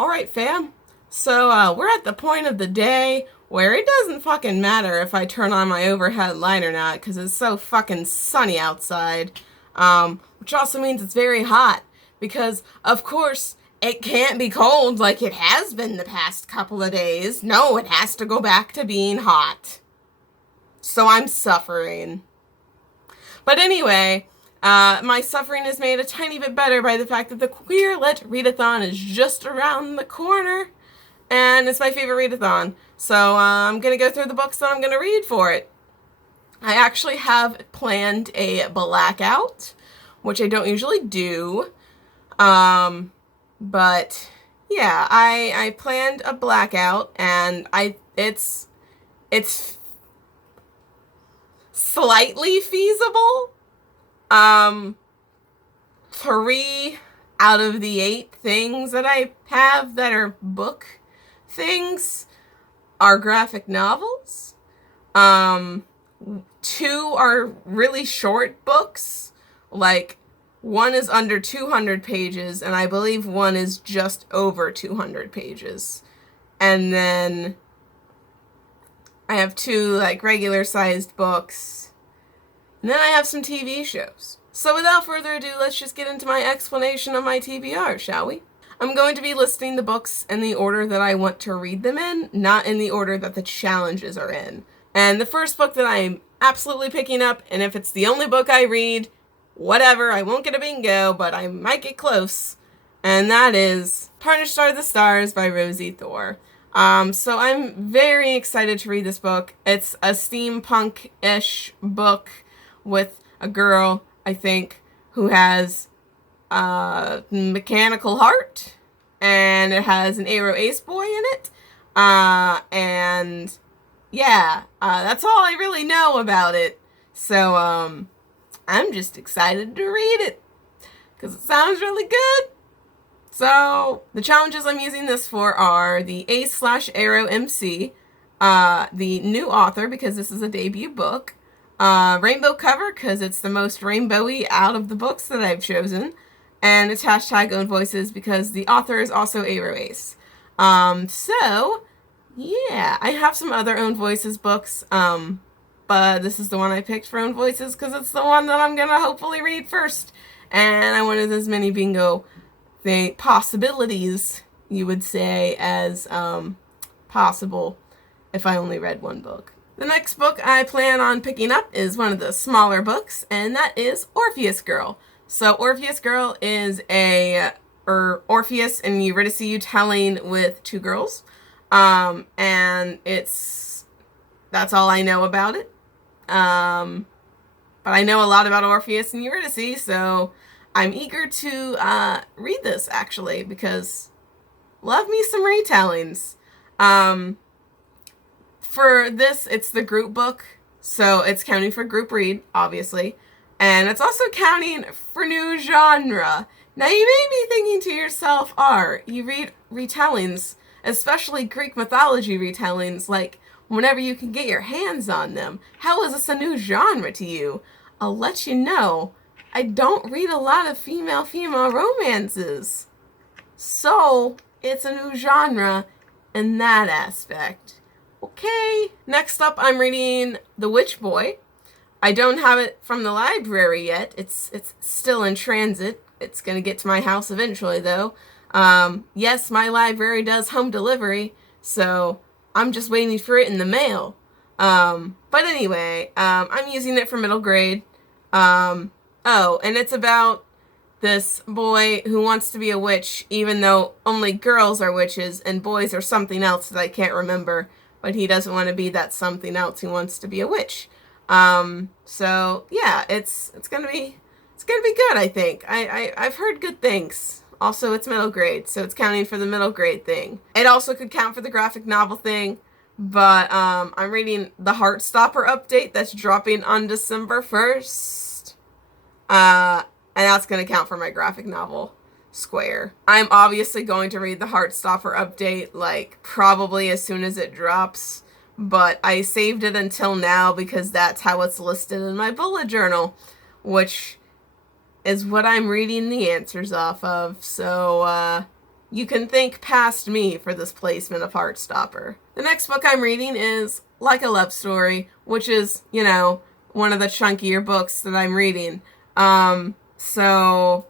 Alright, fam. So, we're at the point of the day where it doesn't fucking matter if I turn on my overhead light or not, because it's so fucking sunny outside. Which also means it's very hot, because, of course, it can't be cold like it has been the past couple of days. No, it has to go back to being hot. So I'm suffering. But anyway, my suffering is made a tiny bit better by the fact that the Queer Lit Readathon is just around the corner, and it's my favorite readathon. So I'm going to go through the books that I'm going to read for it. I actually have planned a blackout, which I don't usually do, but yeah, I planned a blackout, and it's slightly feasible. 3 out of the 8 things that I have that are book things are graphic novels. 2 are really short books. Like, one is under 200 pages, and I believe one is just over 200 pages. And then I have 2, like, regular-sized books. And then I have some TV shows. So without further ado, let's just get into my explanation of my TBR, shall we? I'm going to be listing the books in the order that I want to read them in, not in the order that the challenges are in. And the first book that I'm absolutely picking up, and if it's the only book I read, whatever, I won't get a bingo, but I might get close, and that is Tarnished Are the Stars by Rosie Thor. So I'm very excited to read this book. It's a steampunk-ish book with a girl, I think, who has a mechanical heart, and it has an Aero Ace boy in it, and yeah, that's all I really know about it. So, I'm just excited to read it, because it sounds really good. So, the challenges I'm using this for are the Ace/Aero MC, the new author, because this is a debut book, rainbow cover, because it's the most rainbowy out of the books that I've chosen, and it's hashtag own voices, because the author is also Aero Ace. So, yeah, I have some other own voices books, but this is the one I picked for own voices, because it's the one that I'm gonna hopefully read first, and I wanted as many bingo possibilities, you would say, as, possible if I only read one book. The next book I plan on picking up is one of the smaller books, and that is Orpheus Girl. So Orpheus Girl is Orpheus and Eurydice telling with 2 girls. And that's all I know about it. But I know a lot about Orpheus and Eurydice, so I'm eager to read this, actually, because love me some retellings. For this, it's the group book, so it's counting for group read, obviously, and it's also counting for new genre. Now, you may be thinking to yourself, you read retellings, especially Greek mythology retellings, like, whenever you can get your hands on them. How is this a new genre to you? I'll let you know, I don't read a lot of female-female romances. So, it's a new genre in that aspect. Okay, next up I'm reading The Witch Boy. I don't have it from the library yet. It's still in transit. It's going to get to my house eventually, though. Yes, my library does home delivery, so I'm just waiting for it in the mail. But anyway, I'm using it for middle grade. And it's about this boy who wants to be a witch, even though only girls are witches and boys are something else that I can't remember. But he doesn't want to be that something else. He wants to be a witch. So yeah, it's gonna be good, I think. I've heard good things. Also, it's middle grade, so it's counting for the middle grade thing. It also could count for the graphic novel thing, but I'm reading the Heartstopper update that's dropping on December 1st. And that's gonna count for my graphic novel square. I'm obviously going to read the Heartstopper update, like, probably as soon as it drops, but I saved it until now because that's how it's listed in my bullet journal, which is what I'm reading the answers off of. So, you can thank past me for this placement of Heartstopper. The next book I'm reading is Like a Love Story, which is, you know, one of the chunkier books that I'm reading. So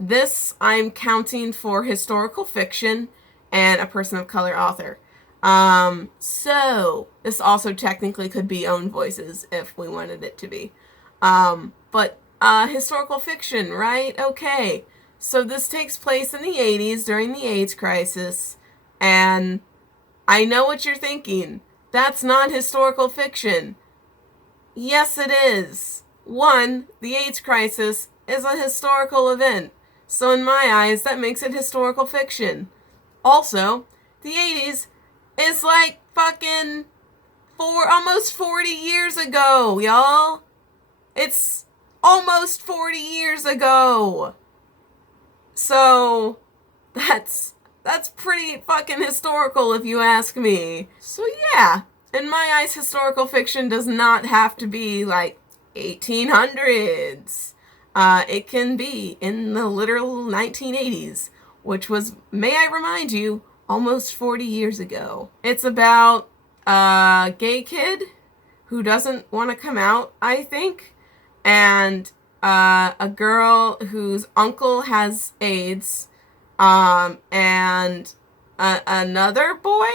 this I'm counting for historical fiction and a person of color author. So this also technically could be own voices if we wanted it to be. But historical fiction, right? Okay. So this takes place in the 80s during the AIDS crisis, and I know what you're thinking. That's not historical fiction. Yes, it is. One, the AIDS crisis is a historical event, so in my eyes, that makes it historical fiction. Also, the 80s is like fucking almost 40 years ago, y'all. It's almost 40 years ago. So, that's pretty fucking historical if you ask me. So yeah, in my eyes, historical fiction does not have to be like 1800s. It can be in the literal 1980s, which was, may I remind you, almost 40 years ago. It's about a gay kid who doesn't want to come out, I think, and a girl whose uncle has AIDS, and another boy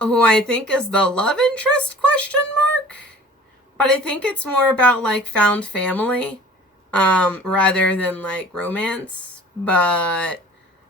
who I think is the love interest, question mark? But I think it's more about like found family, rather than like romance. But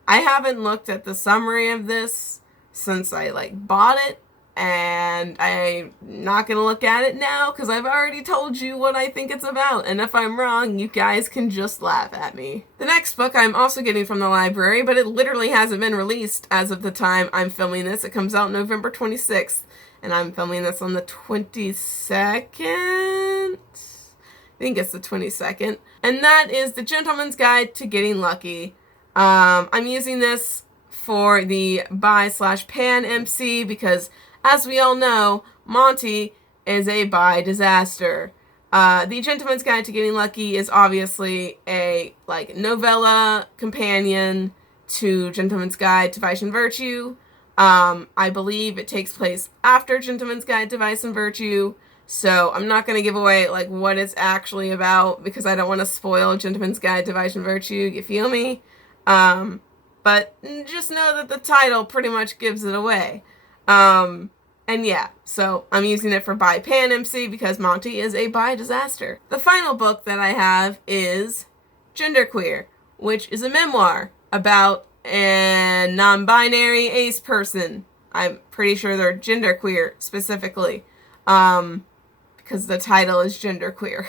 I haven't looked at the summary of this since I like bought it, and I'm not gonna look at it now because I've already told you what I think it's about, and if I'm wrong, you guys can just laugh at me. The next book I'm also getting from the library, but it literally hasn't been released as of the time I'm filming this. It comes out November 26th, and I'm filming this on the 22nd? I think it's the 22nd. And that is The Gentleman's Guide to Getting Lucky. I'm using this for the bi/pan MC because, as we all know, Monty is a bi disaster. The Gentleman's Guide to Getting Lucky is obviously a like novella companion to Gentleman's Guide to Vice and Virtue. I believe it takes place after Gentleman's Guide to Vice and Virtue, so I'm not going to give away like what it's actually about because I don't want to spoil Gentleman's Guide to Vice and Virtue, you feel me? But just know that the title pretty much gives it away. And yeah, so I'm using it for bi-pan MC because Monty is a bi disaster. The final book that I have is Genderqueer, which is a memoir about a non-binary ace person. I'm pretty sure they're genderqueer specifically, because the title is Genderqueer.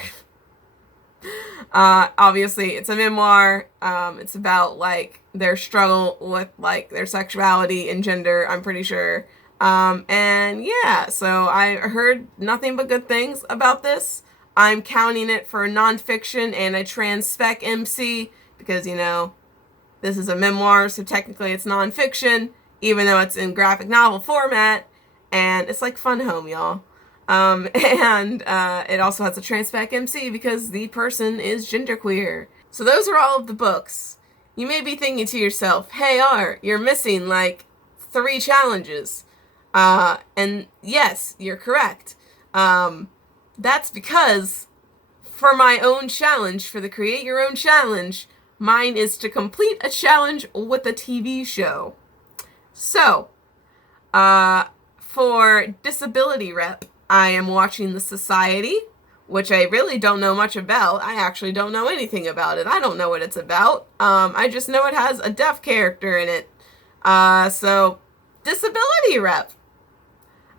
Obviously it's a memoir. It's about like their struggle with like their sexuality and gender, I'm pretty sure. And yeah, so I heard nothing but good things about this. I'm counting it for nonfiction and a trans spec MC because, you know, this is a memoir, so technically it's nonfiction, even though it's in graphic novel format, and it's like Fun Home, y'all. And it also has a trans spec MC because the person is genderqueer. So those are all of the books. You may be thinking to yourself, hey Art, you're missing like 3 challenges. And yes, you're correct. That's because for my own challenge, for the Create Your Own Challenge, mine is to complete a challenge with a TV show. So, for disability rep, I am watching The Society, which I really don't know much about. I actually don't know anything about it. I don't know what it's about. I just know it has a deaf character in it. So, disability rep.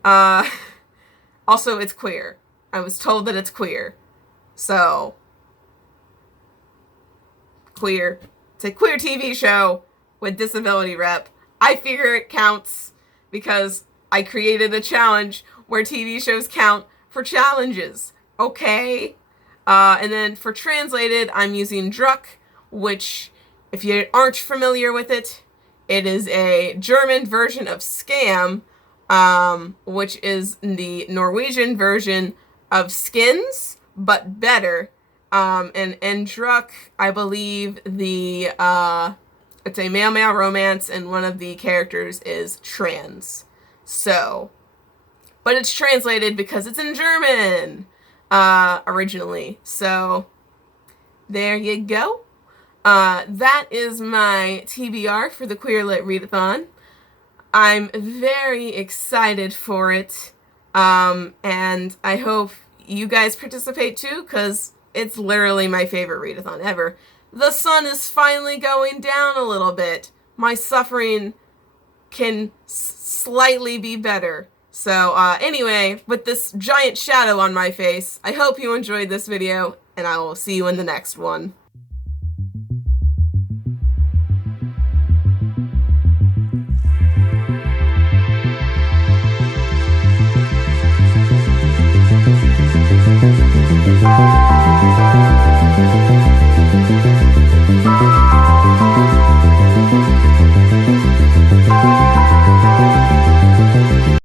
Also, it's queer. I was told that it's queer. So, queer. It's a queer TV show with disability rep. I figure it counts because I created a challenge where TV shows count for challenges. Okay? And then for translated, I'm using Druck, which, if you aren't familiar with it, it is a German version of Scam, which is the Norwegian version of Skins, but better. And Druck, I believe the It's a male-male romance, and one of the characters is trans. So, but it's translated because it's in German originally. So, there you go. That is my TBR for the Queer Lit Readathon. I'm very excited for it, and I hope you guys participate too, because it's literally my favorite readathon ever. The sun is finally going down a little bit. My suffering can slightly be better. So anyway, with this giant shadow on my face, I hope you enjoyed this video, and I will see you in the next one.